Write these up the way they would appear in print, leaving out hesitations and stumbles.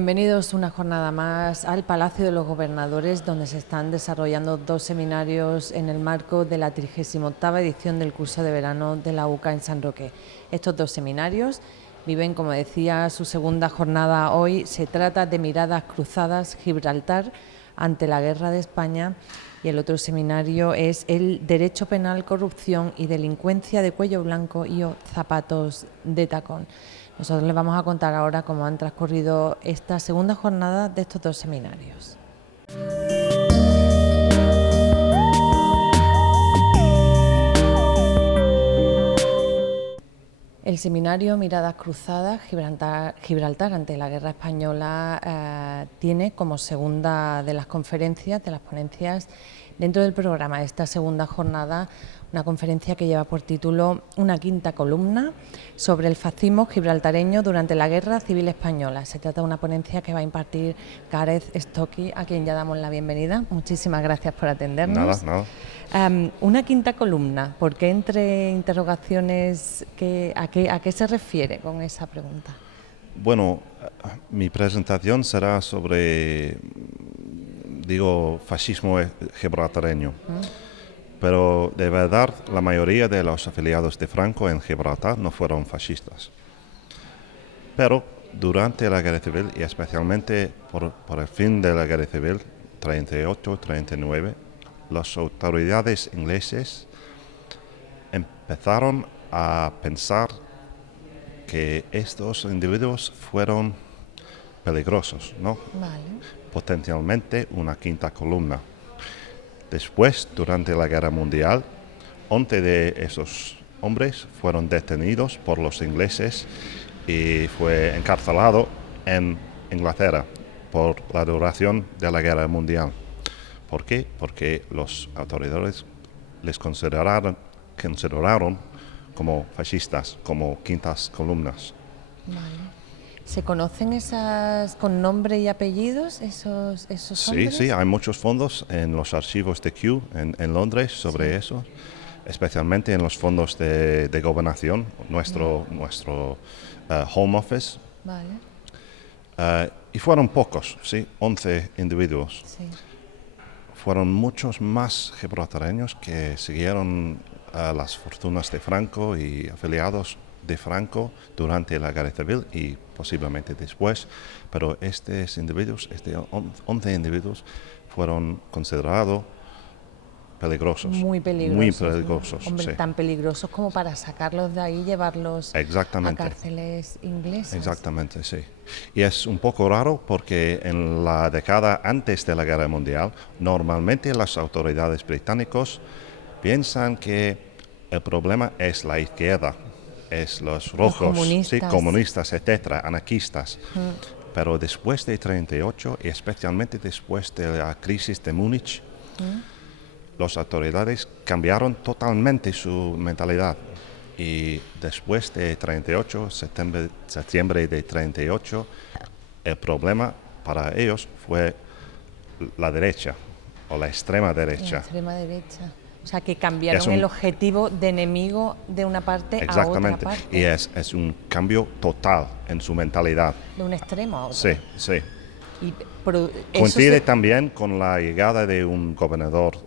Bienvenidos una jornada más al Palacio de los Gobernadores, donde se están desarrollando dos seminarios en el marco de la 38ª edición del curso de verano de la UCA en San Roque. Estos dos seminarios viven, como decía, su segunda jornada hoy. Se trata de Miradas Cruzadas, Gibraltar ante la Guerra de España, y el otro seminario es el Derecho Penal, Corrupción y Delincuencia de Cuello Blanco y Zapatos de Tacón. Nosotros les vamos a contar ahora cómo han transcurrido esta segunda jornada de estos dos seminarios. El seminario Miradas Cruzadas, Gibraltar ante la Guerra Española, tiene como segunda de las conferencias, de las ponencias, dentro del programa de esta segunda jornada, una conferencia que lleva por título Una quinta columna sobre el fascismo gibraltareño durante la Guerra Civil Española. Se trata de una ponencia que va a impartir Gareth Stocky, a quien ya damos la bienvenida. Muchísimas gracias por atendernos. Nada. Una quinta columna, ¿por qué entre interrogaciones? ¿A qué se refiere con esa pregunta? Bueno, mi presentación será sobre, fascismo gibraltareño. Pero de verdad, la mayoría de los afiliados de Franco en Gibraltar no fueron fascistas. Pero durante la Guerra Civil, y especialmente por el fin de la Guerra Civil, 38-39, las autoridades inglesas empezaron a pensar que estos individuos fueron peligrosos, ¿no? Vale. Potencialmente una quinta columna. Después, durante la Guerra Mundial, 11 de esos hombres fueron detenidos por los ingleses y fue encarcelado en Inglaterra por la duración de la Guerra Mundial. ¿Por qué? Porque los autoridades les consideraron como fascistas, como quintas columnas. Vale. ¿Se conocen esas con nombre y apellidos, esos hombres? Sí, hay muchos fondos en los archivos de Kew en Londres sobre eso, especialmente en los fondos de gobernación, nuestro Home Office. Vale. Y fueron pocos, 11 individuos. Sí. Fueron muchos más gibraltareños que siguieron las fortunas de Franco y afiliados de Franco durante la Guerra Civil y posiblemente después, pero estos 11 individuos fueron considerados peligrosos. Muy peligrosos. Muy peligrosos, ¿no? Hombre, sí. Tan peligrosos como para sacarlos de ahí y llevarlos a cárceles inglesas. Exactamente, sí. Y es un poco raro porque en la década antes de la Guerra Mundial, normalmente las autoridades británicas piensan que el problema es la izquierda, es los rojos, comunistas, etcétera, anarquistas. Pero después de 38 y especialmente después de la crisis de Múnich, las autoridades cambiaron totalmente su mentalidad. Y después de 38, septiembre de 38, el problema para ellos fue la derecha o la extrema derecha. La extrema derecha. O sea, que cambiaron el objetivo de enemigo de una parte a otra parte. Y es un cambio total en su mentalidad. De un extremo a otro. Sí. Y coincide también con la llegada de un gobernador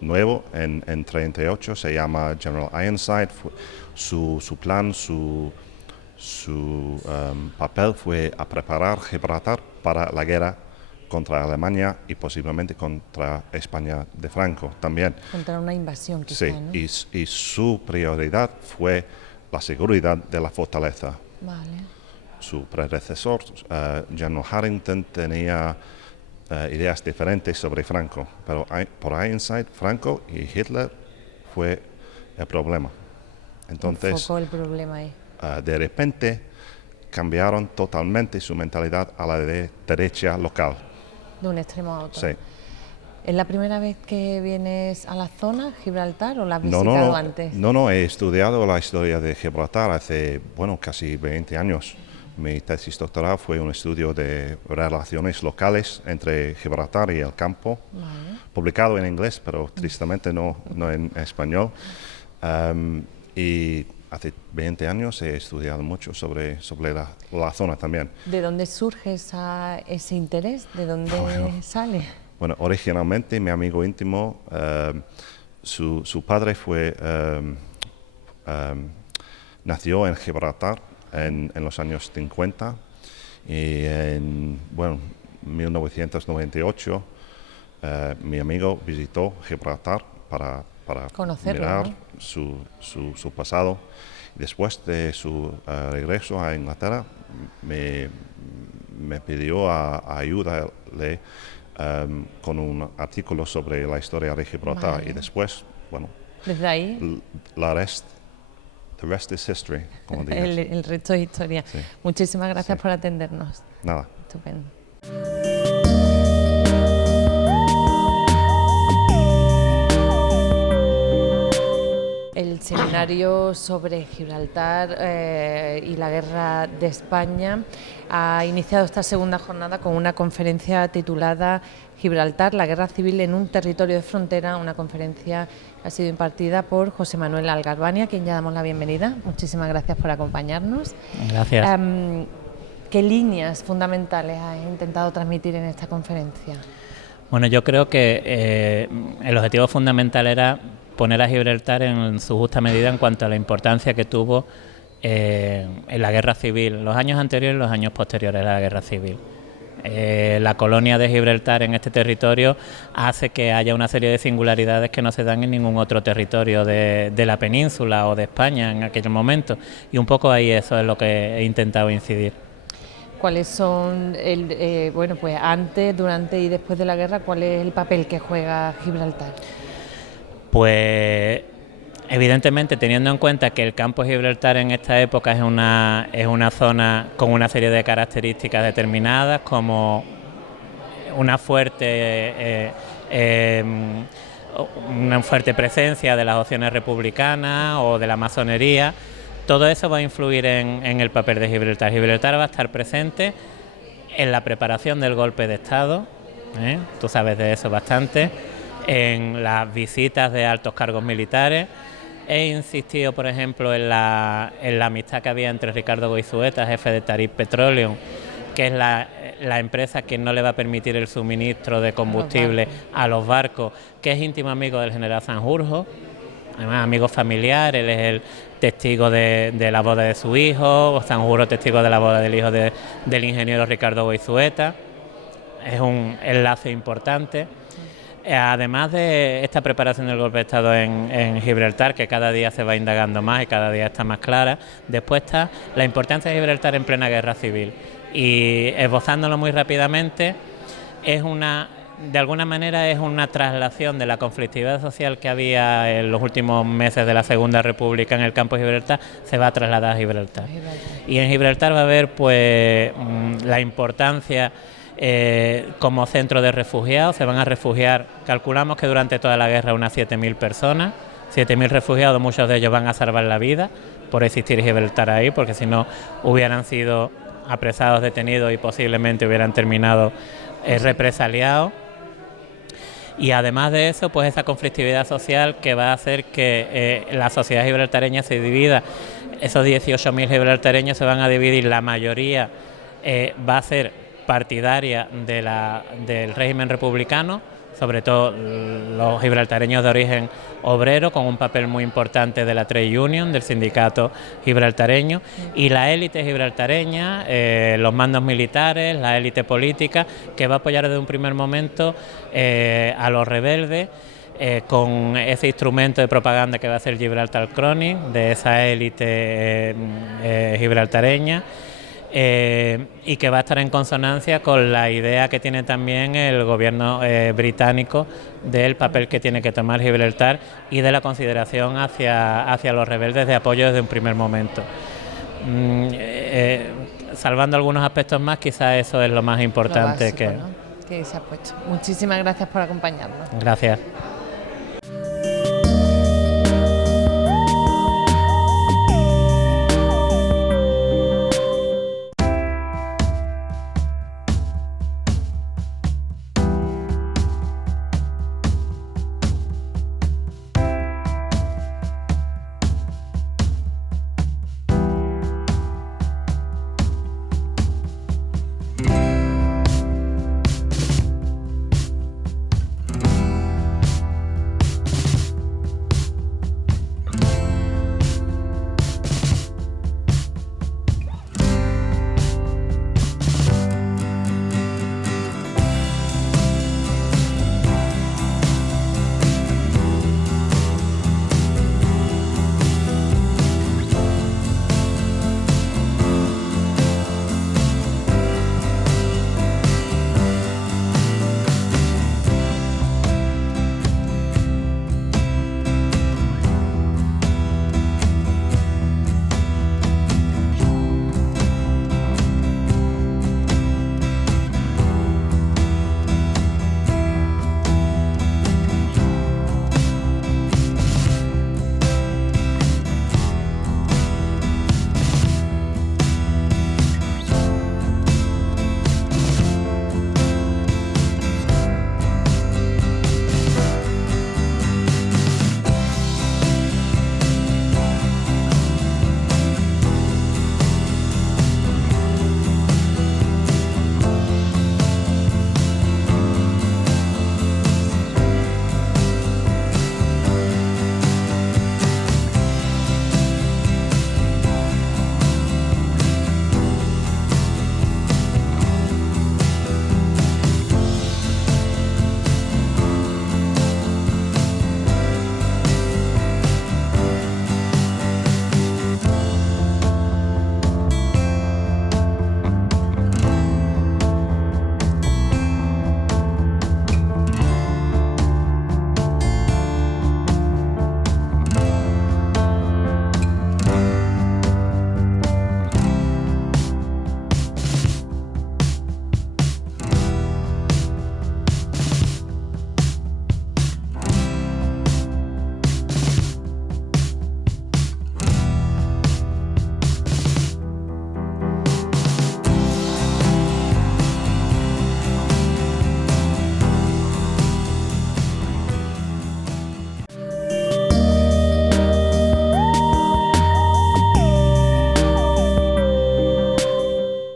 nuevo en 38, se llama General Ironside. Su plan, su papel fue a preparar Gibraltar para la guerra contra Alemania y posiblemente contra España de Franco también. Contra una invasión, quizá, Sí, ¿no? y su prioridad fue la seguridad de la fortaleza. Vale. Su predecesor, General Harrington, tenía ideas diferentes sobre Franco, pero por Ironside, Franco y Hitler fue el problema. Entonces, enfocó el problema ahí. De repente cambiaron totalmente su mentalidad a la derecha local. De un extremo a otro. Sí. ¿Es la primera vez que vienes a la zona, Gibraltar, o la has visitado antes? No, he estudiado la historia de Gibraltar hace, casi 20 años. Mi tesis doctoral fue un estudio de relaciones locales entre Gibraltar y el campo, publicado en inglés, pero tristemente no en español. Y hace 20 años he estudiado mucho sobre la zona también. ¿De dónde surge ese interés? ¿De dónde sale? Bueno, originalmente mi amigo íntimo, su padre nació en Gibraltar en los años 50 y en 1998 mi amigo visitó Gibraltar para conocerlo, mirar, ¿no?, su pasado. Después de su regreso a Inglaterra me pidió ayudarle con un artículo sobre la historia de Gibraltar. Vale. Y después, desde ahí the rest is history, como digas. el resto es historia. Sí. Muchísimas gracias Sí. por atendernos. Nada. Estupendo. El seminario sobre Gibraltar y la guerra de España ha iniciado esta segunda jornada con una conferencia titulada Gibraltar, la guerra civil en un territorio de frontera, una conferencia que ha sido impartida por José Manuel Algarbania, a quien ya damos la bienvenida. Muchísimas gracias por acompañarnos. Gracias. ¿Qué líneas fundamentales has intentado transmitir en esta conferencia? Bueno, yo creo que el objetivo fundamental era poner a Gibraltar en su justa medida en cuanto a la importancia que tuvo en la guerra civil, los años anteriores y los años posteriores a la guerra civil. La colonia de Gibraltar en este territorio hace que haya una serie de singularidades que no se dan en ningún otro territorio de la península o de España en aquel momento, y un poco ahí eso es lo que he intentado incidir. ¿Cuáles son, pues antes, durante y después de la guerra, cuál es el papel que juega Gibraltar? Pues evidentemente, teniendo en cuenta que el campo de Gibraltar en esta época es una zona con una serie de características determinadas, como una fuerte presencia de las opciones republicanas o de la masonería. Todo eso va a influir en el papel de Gibraltar. Gibraltar va a estar presente en la preparación del golpe de Estado, tú sabes de eso bastante, en las visitas de altos cargos militares. He insistido, por ejemplo, en la amistad que había entre Ricardo Goizueta, jefe de Tarif Petroleum, que es la empresa que no le va a permitir el suministro de combustible a los barcos, que es íntimo amigo del general Sanjurjo, además amigo familiar. Él es el testigo de la boda de su hijo, Sanjurjo testigo de la boda del hijo del ingeniero Ricardo Goizueta. Es un enlace importante. Además de esta preparación del golpe de Estado en Gibraltar, que cada día se va indagando más y cada día está más clara, después está la importancia de Gibraltar en plena guerra civil. Y esbozándolo muy rápidamente, de alguna manera es una traslación de la conflictividad social que había en los últimos meses de la Segunda República en el campo de Gibraltar, se va a trasladar a Gibraltar. Y en Gibraltar va a haber pues la importancia como centro de refugiados. Se van a refugiar, calculamos que durante toda la guerra, unas 7.000 personas, 7.000 refugiados. Muchos de ellos van a salvar la vida por existir Gibraltar ahí, porque si no hubieran sido apresados, detenidos y posiblemente hubieran terminado represaliados. Y además de eso, pues esa conflictividad social que va a hacer que la sociedad gibraltareña se divida. Esos 18.000 gibraltareños se van a dividir, la mayoría va a ser partidaria del régimen republicano, sobre todo los gibraltareños de origen obrero, con un papel muy importante de la Trade Union, del sindicato gibraltareño, y la élite gibraltareña, los mandos militares, la élite política, que va a apoyar desde un primer momento a los rebeldes, con ese instrumento de propaganda que va a ser Gibraltar Chronicle, de esa élite gibraltareña. Y que va a estar en consonancia con la idea que tiene también el gobierno británico del papel que tiene que tomar Gibraltar y de la consideración hacia los rebeldes de apoyo desde un primer momento. Salvando algunos aspectos más, quizás eso es lo más importante. Lo básico, ¿no?, que se ha puesto. Muchísimas gracias por acompañarnos. Gracias.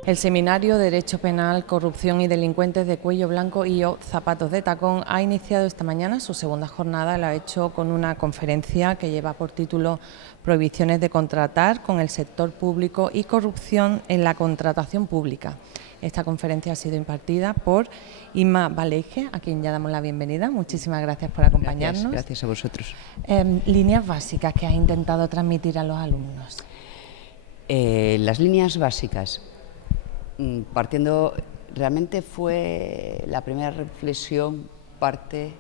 El seminario Derecho Penal, Corrupción y Delincuentes de Cuello Blanco y o Zapatos de Tacón ha iniciado esta mañana su segunda jornada. Lo ha hecho con una conferencia que lleva por título Prohibiciones de contratar con el sector público y corrupción en la contratación pública. Esta conferencia ha sido impartida por Inma Valeige, a quien ya damos la bienvenida. Muchísimas gracias por acompañarnos. Gracias a vosotros. Líneas básicas que has intentado transmitir a los alumnos. Las líneas básicas, realmente fue la primera reflexión parte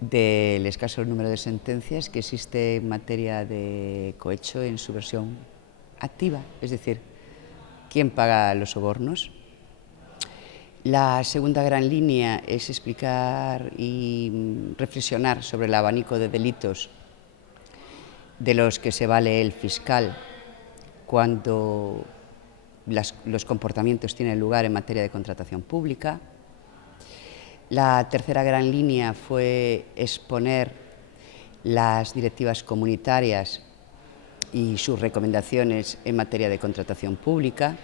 del escaso número de sentencias que existe en materia de cohecho en su versión activa, es decir, quién paga los sobornos. La segunda gran línea es explicar y reflexionar sobre el abanico de delitos de los que se vale el fiscal cuando los comportamientos tienen lugar en materia de contratación pública. La tercera gran línea fue exponer las directivas comunitarias y sus recomendaciones en materia de contratación pública,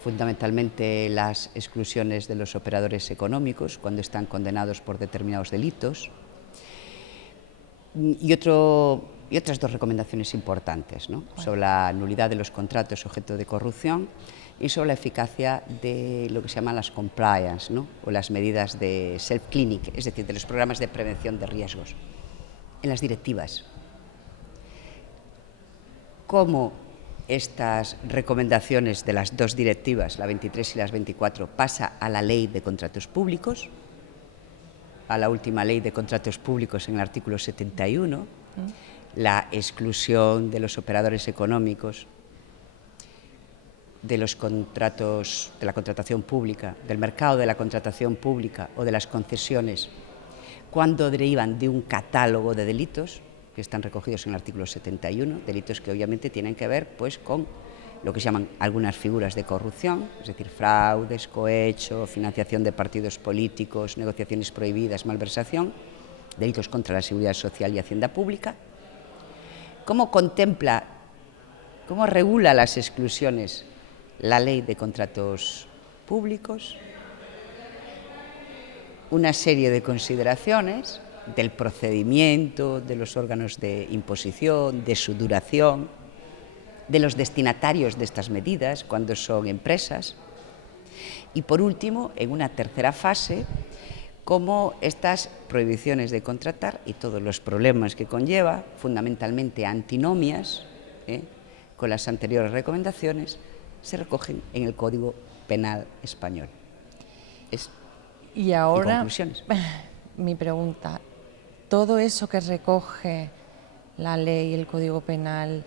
fundamentalmente las exclusiones de los operadores económicos cuando están condenados por determinados delitos. Y otras dos recomendaciones importantes, ¿no? Sobre la nulidad de los contratos objeto de corrupción y sobre la eficacia de lo que se llaman las compliance, ¿no? O las medidas de self-clinic, es decir, de los programas de prevención de riesgos. En las directivas, cómo estas recomendaciones de las dos directivas, la 23 y las 24, pasa a la Ley de Contratos Públicos, a la última Ley de Contratos Públicos en el artículo 71, la exclusión de los operadores económicos de los contratos de la contratación pública, del mercado de la contratación pública o de las concesiones, cuando derivan de un catálogo de delitos que están recogidos en el artículo 71, delitos que obviamente tienen que ver pues, con lo que se llaman algunas figuras de corrupción, es decir, fraudes, cohecho, financiación de partidos políticos, negociaciones prohibidas, malversación, delitos contra la seguridad social y hacienda pública. ¿Cómo contempla, cómo regula las exclusiones la Ley de Contratos Públicos? Una serie de consideraciones del procedimiento, de los órganos de imposición, de su duración, de los destinatarios de estas medidas cuando son empresas. Y por último, en una tercera fase, cómo estas prohibiciones de contratar y todos los problemas que conlleva, fundamentalmente antinomias, con las anteriores recomendaciones, se recogen en el Código Penal español. Y ahora, conclusiones. Mi pregunta, ¿todo eso que recoge la ley y el Código Penal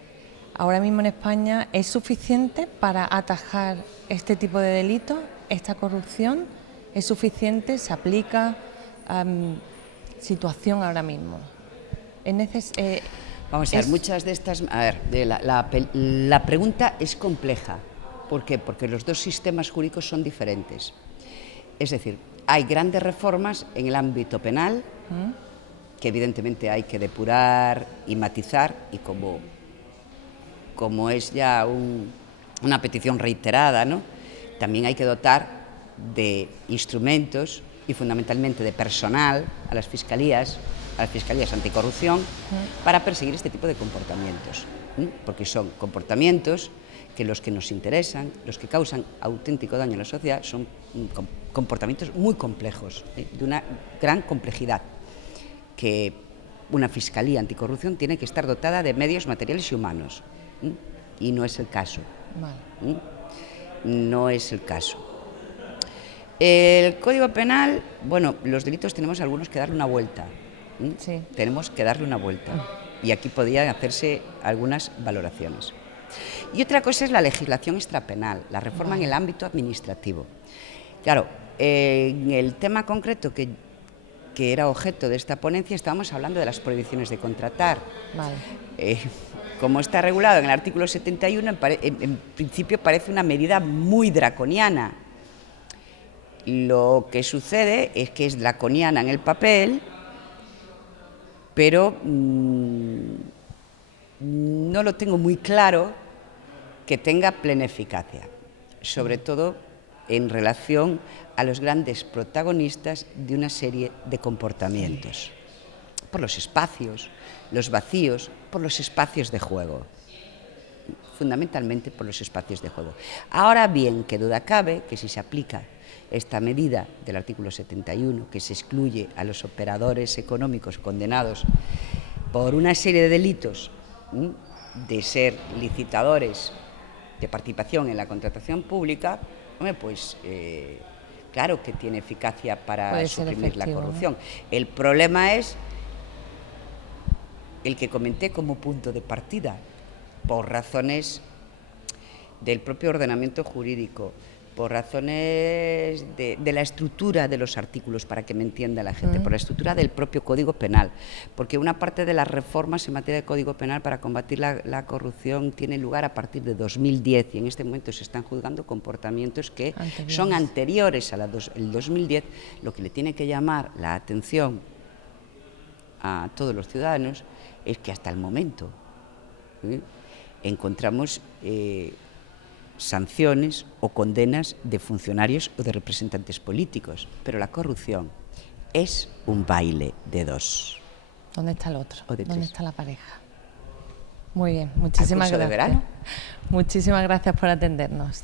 ahora mismo en España es suficiente para atajar este tipo de delitos, esta corrupción? ¿Es suficiente? ¿Se aplica? ¿Situación ahora mismo? Vamos a ver, muchas de estas... A ver, la pregunta es compleja. ¿Por qué? Porque los dos sistemas jurídicos son diferentes. Es decir, hay grandes reformas en el ámbito penal que evidentemente hay que depurar y matizar, y como es ya una petición reiterada, ¿no? También hay que dotar de instrumentos y fundamentalmente de personal a las fiscalías anticorrupción para perseguir este tipo de comportamientos, porque son comportamientos que los que nos interesan, los que causan auténtico daño a la sociedad, son comportamientos muy complejos, de una gran complejidad, que una fiscalía anticorrupción tiene que estar dotada de medios materiales y humanos, y no es el caso. Vale. No es el caso. El Código Penal, bueno, los delitos tenemos algunos que darle una vuelta. Sí. Tenemos que darle una vuelta. Y aquí podrían hacerse algunas valoraciones. Y otra cosa es la legislación extrapenal, la reforma en el ámbito administrativo. Claro, en el tema concreto que era objeto de esta ponencia, estábamos hablando de las prohibiciones de contratar. Vale. Como está regulado en el artículo 71, en principio parece una medida muy draconiana. Lo que sucede es que es draconiana en el papel, pero no lo tengo muy claro que tenga plena eficacia. sobre todo en relación a los grandes protagonistas de una serie de comportamientos, por los espacios, los vacíos, por los espacios de juego, fundamentalmente por los espacios de juego. Ahora bien, qué duda cabe que si se aplica esta medida del artículo 71, que se excluye a los operadores económicos condenados por una serie de delitos de ser licitadores de participación en la contratación pública, pues claro que tiene eficacia para suprimir la corrupción. El problema es el que comenté como punto de partida, por razones del propio ordenamiento jurídico, por razones de la estructura de los artículos, para que me entienda la gente, por la estructura del propio Código Penal, porque una parte de las reformas en materia de Código Penal para combatir la corrupción tiene lugar a partir de 2010 y en este momento se están juzgando comportamientos que son anteriores al 2010, lo que le tiene que llamar la atención a todos los ciudadanos es que hasta el momento encontramos sanciones o condenas de funcionarios o de representantes políticos, pero la corrupción es un baile de dos. ¿Dónde está el otro? O de ¿Dónde tres. está la pareja? Muy bien, muchísimas ¿Al curso gracias. de verano? Muchísimas gracias por atendernos.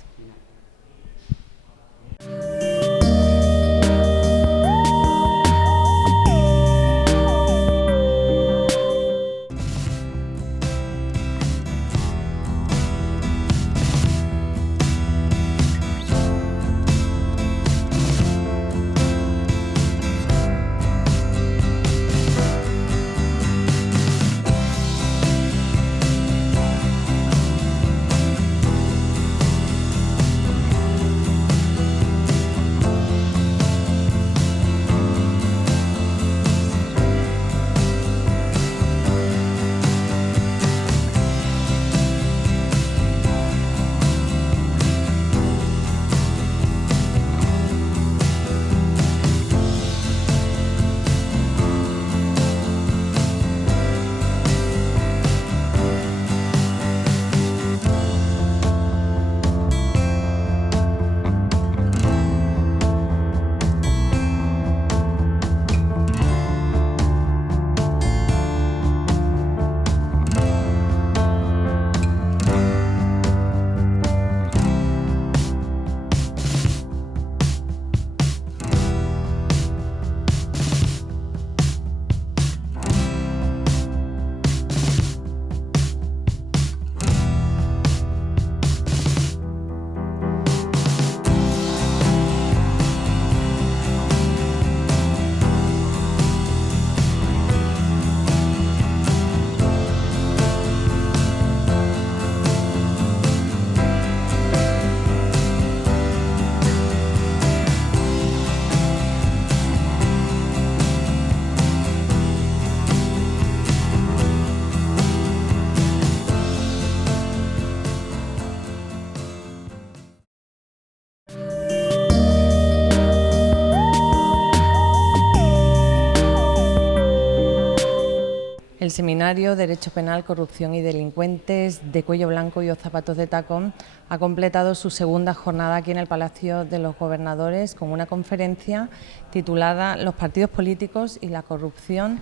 El seminario Derecho Penal, Corrupción y Delincuentes de Cuello Blanco y o Zapatos de Tacón ha completado su segunda jornada aquí en el Palacio de los Gobernadores con una conferencia titulada Los partidos políticos y la corrupción.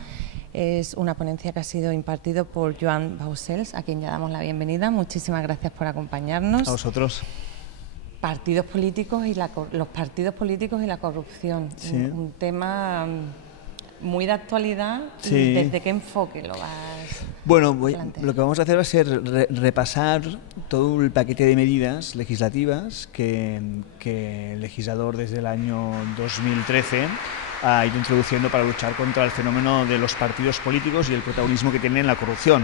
Es una ponencia que ha sido impartido por Joan Bausels, a quien ya damos la bienvenida. Muchísimas gracias por acompañarnos. A vosotros. Partidos políticos y los partidos políticos y la corrupción, Sí. un tema muy de actualidad. Sí. ¿Desde qué enfoque lo vas Bueno, plantear? lo que vamos a hacer va a ser repasar todo el paquete de medidas legislativas que el legislador desde el año 2013 ha ido introduciendo para luchar contra el fenómeno de los partidos políticos y el protagonismo que tienen en la corrupción.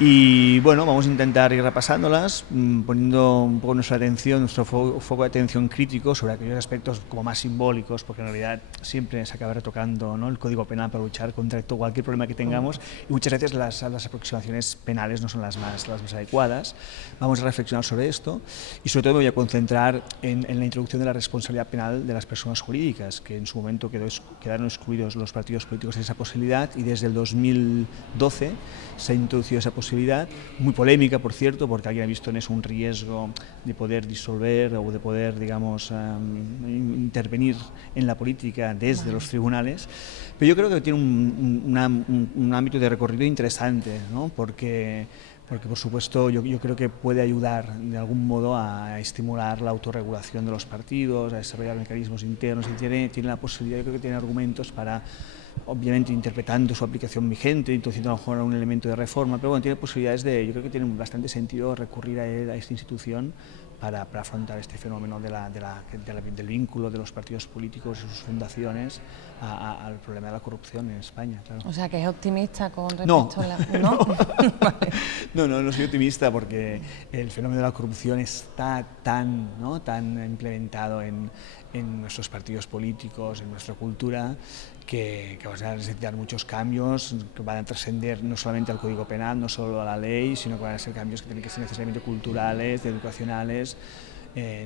Y bueno, vamos a intentar ir repasándolas, poniendo un poco nuestra atención, nuestro foco de atención crítico sobre aquellos aspectos como más simbólicos, porque en realidad siempre se acaba retocando, ¿no?, el Código Penal para luchar contra cualquier problema que tengamos, y muchas veces las aproximaciones penales no son las más adecuadas. Vamos a reflexionar sobre esto y sobre todo me voy a concentrar en la introducción de la responsabilidad penal de las personas jurídicas, que en su momento quedaron excluidos los partidos políticos de esa posibilidad, y desde el 2012 se ha introducido esa posibilidad posibilidad, muy polémica, por cierto, porque alguien ha visto en eso un riesgo de poder disolver o de poder, digamos, intervenir en la política desde los tribunales, pero yo creo que tiene un ámbito de recorrido interesante, ¿no? Porque por supuesto yo creo que puede ayudar de algún modo a estimular la autorregulación de los partidos, a desarrollar mecanismos internos, y tiene la posibilidad, yo creo que tiene argumentos para, obviamente interpretando su aplicación vigente, introduciendo a lo mejor un elemento de reforma, pero bueno, tiene posibilidades yo creo que tiene bastante sentido recurrir a esta institución para afrontar este fenómeno del vínculo de los partidos políticos y sus fundaciones al problema de la corrupción en España. Claro. O sea, que es optimista con respecto a la... ¿No? No soy optimista porque el fenómeno de la corrupción está tan implementado en nuestros partidos políticos, en nuestra cultura, que van a necesitar muchos cambios que van a trascender no solamente al Código Penal, no solo a la ley, sino que van a ser cambios que tienen que ser necesariamente culturales, educacionales.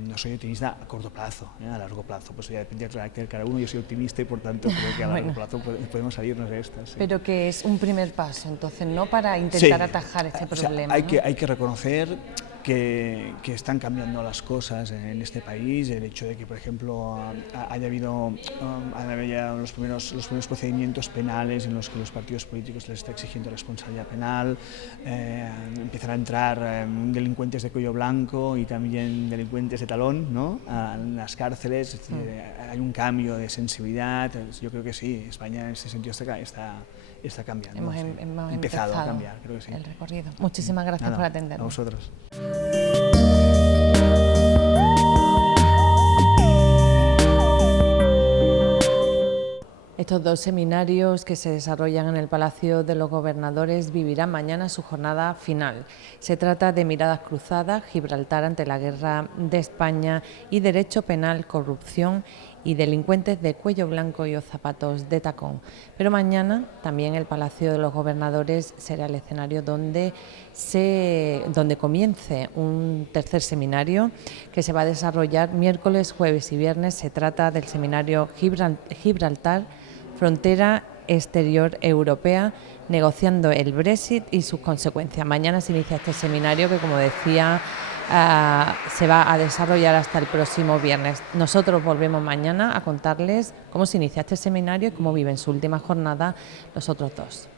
No soy optimista a corto plazo, a largo plazo, pues ya depende del carácter de cada uno. Yo soy optimista y por tanto creo que a largo plazo podemos salirnos de estas. Sí. Pero que es un primer paso, entonces, ¿no? Para intentar atajar este problema. O sea, hay que reconocer que están cambiando las cosas en este país. El hecho de que, por ejemplo, haya habido los primeros procedimientos penales en los que los partidos políticos les está exigiendo responsabilidad penal, empiezan a entrar delincuentes de cuello blanco y también delincuentes de talón, ¿no? En las cárceles. Es decir, hay un cambio de sensibilidad. Yo creo que sí, España en ese sentido está cambiando. Hemos empezado a cambiar, creo que sí. El recorrido. Muchísimas gracias por atendernos. A vosotros. Estos dos seminarios que se desarrollan en el Palacio de los Gobernadores vivirán mañana su jornada final. Se trata de Miradas Cruzadas, Gibraltar ante la guerra de España y Derecho Penal, Corrupción y Delincuentes de cuello blanco y o zapatos de tacón. Pero mañana también el Palacio de los Gobernadores será el escenario donde comience un tercer seminario que se va a desarrollar miércoles, jueves y viernes. Se trata del seminario Gibraltar, Frontera Exterior Europea, negociando el Brexit y sus consecuencias. Mañana se inicia este seminario que, como decía, se va a desarrollar hasta el próximo viernes. Nosotros volvemos mañana a contarles cómo se inicia este seminario y cómo viven su última jornada los otros dos.